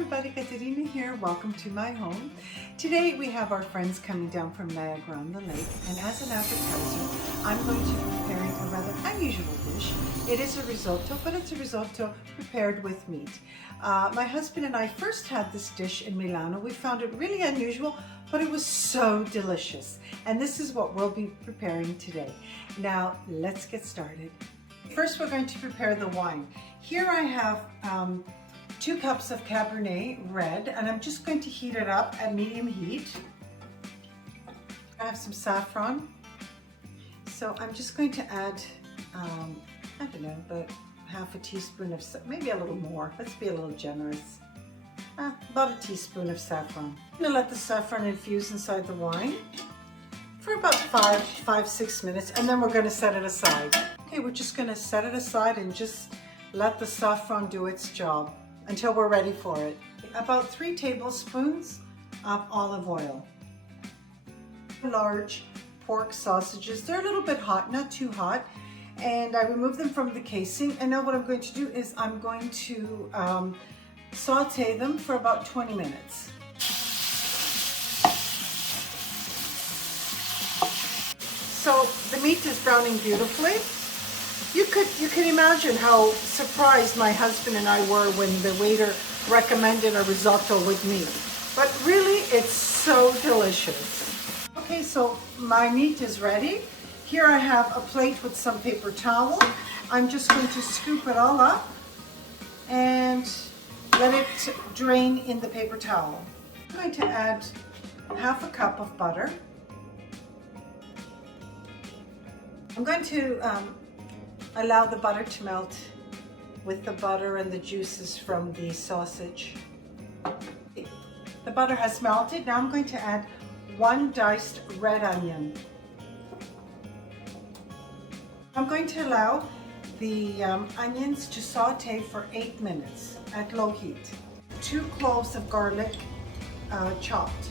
everybody, Katerina here. Welcome to my home. Today we have our friends coming down from Niagara on the lake, and as an appetizer I'm going to be preparing a rather unusual dish. It is a risotto, but it's a risotto prepared with meat. My husband and I first had this dish in Milano. We found it really unusual, but it was so delicious, and this is what we'll be preparing today. Now let's get started. First we're going to prepare the wine. Here I have 2 cups of Cabernet red, and I'm just going to heat it up at medium heat. I have some saffron, so I'm just going to add, I don't know, about half a teaspoon of, maybe a little more, let's be a little generous, about a teaspoon of saffron. I'm going to let the saffron infuse inside the wine for about 5-6 minutes, and then we're going to set it aside. Okay, we're just going to set it aside and just let the saffron do its job until we're ready for it. About 3 tablespoons of olive oil. Large pork sausages. They're a little bit hot, not too hot, and I remove them from the casing. And now what I'm going to do is I'm going to saute them for about 20 minutes. So the meat is browning beautifully. You can imagine how surprised my husband and I were when the waiter recommended a risotto with meat. But really, it's so delicious. Okay, so my meat is ready. Here I have a plate with some paper towel. I'm just going to scoop it all up and let it drain in the paper towel. I'm going to add half a cup of butter. I'm going to allow the butter to melt with the butter and the juices from the sausage. The butter has melted. Now I'm going to add 1 diced red onion. I'm going to allow the onions to saute for 8 minutes at low heat. 2 cloves of garlic chopped.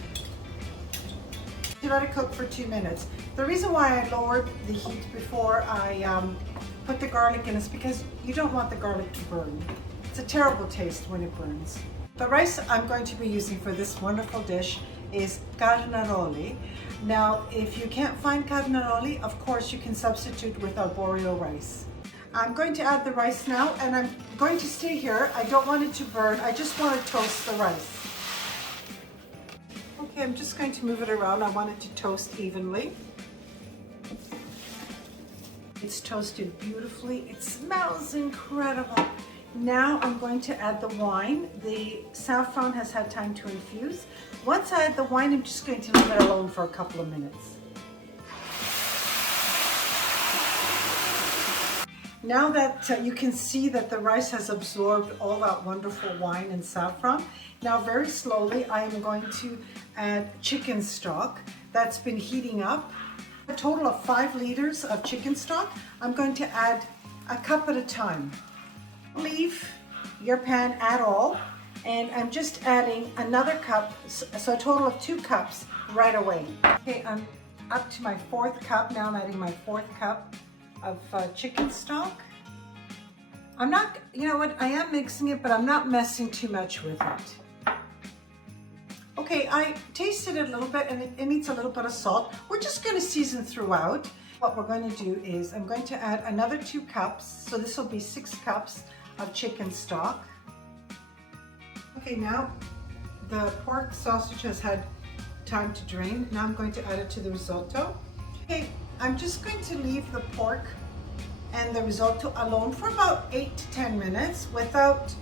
Let it cook for 2 minutes. The reason why I lowered the heat before I put the garlic in is because you don't want the garlic to burn. It's a terrible taste when it burns. The rice I'm going to be using for this wonderful dish is carnaroli. Now, if you can't find carnaroli, of course you can substitute with arborio rice. I'm going to add the rice now, and I'm going to stay here. I don't want it to burn. I just want to toast the rice. Okay, I'm just going to move it around. I want it to toast evenly. It's toasted beautifully. It smells incredible. Now I'm going to add the wine. The saffron has had time to infuse. Once I add the wine, I'm just going to leave it alone for a couple of minutes. Now that you can see that the rice has absorbed all that wonderful wine and saffron, now very slowly I am going to add chicken stock that's been heating up. A total of 5 liters of chicken stock. I'm going to add a cup at a time. Leave your pan at all, and I'm just adding another cup, so a total of 2 cups right away. Okay, I'm up to my 4th cup. Now I'm adding my 4th cup of chicken stock. I'm not, you know what, I am mixing it, but I'm not messing too much with it. Okay, I tasted it a little bit, and it needs a little bit of salt. We're just going to season throughout. What we're going to do is I'm going to add another 2 cups, so this will be 6 cups of chicken stock. Okay, now the pork sausage has had time to drain. Now I'm going to add it to the risotto. Okay, I'm just going to leave the pork and the risotto alone for about 8 to 10 minutes without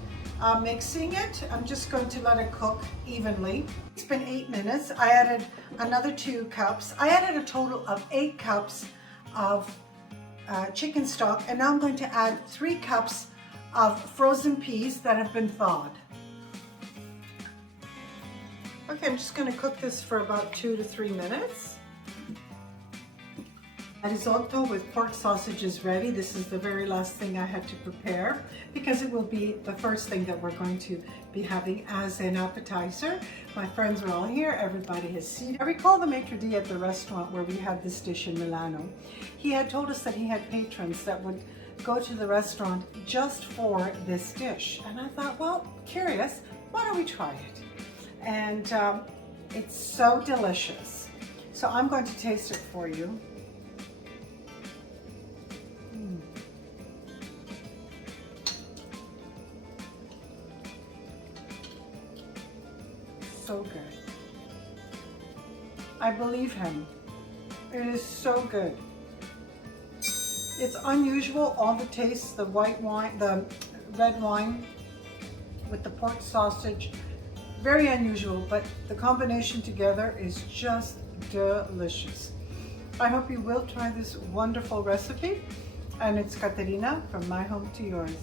mixing it. I'm just going to let it cook evenly. It's been 8 minutes. I added another 2 cups. I added a total of 8 cups of chicken stock, and now I'm going to add 3 cups of frozen peas that have been thawed. Okay, I'm just going to cook this for about 2 to 3 minutes. A risotto with pork sausage is ready. This is the very last thing I had to prepare because it will be the first thing that we're going to be having as an appetizer. My friends are all here. Everybody has seen. I recall the maitre d' at the restaurant where we had this dish in Milano. He had told us that he had patrons that would go to the restaurant just for this dish. And I thought, well, curious, why don't we try it? And it's so delicious. So I'm going to taste it for you. So good. I believe him. It is so good. It's unusual, all the tastes, the white wine, the red wine with the pork sausage. Very unusual, but the combination together is just delicious. I hope you will try this wonderful recipe. And it's Katerina from My Home to Yours.